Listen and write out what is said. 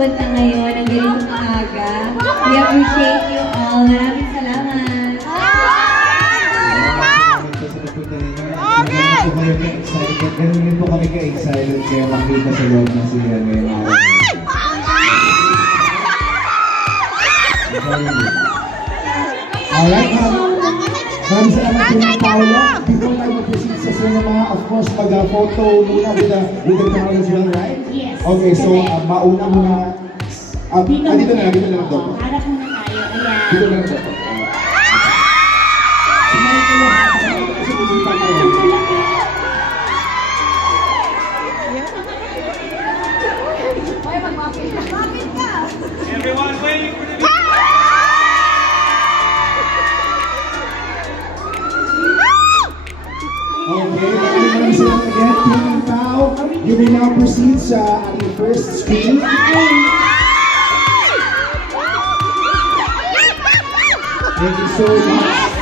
Punta ngayon ang ganitong maaga. We appreciate you all. Maraming salamat. Ganun po kami ka-excited kaya makita sa loob ng sila ngayong araw. Alright, maraming salamat po ng Paolo. Before tayo mag-proceed sa cinema, of course, mag-photo muna with the crowd as well, right? Yes. Okay, so mauna muna. Dito na lang, Doko. Harap muna tayo. Ayan. Dito na lang, Doko. Sumayin ko lang. Kasi bisipan kayo. Everyone waiting for the Okay, maraming salamat again. Team Tao, you may now proceed sa ating first screen. Thank you so much.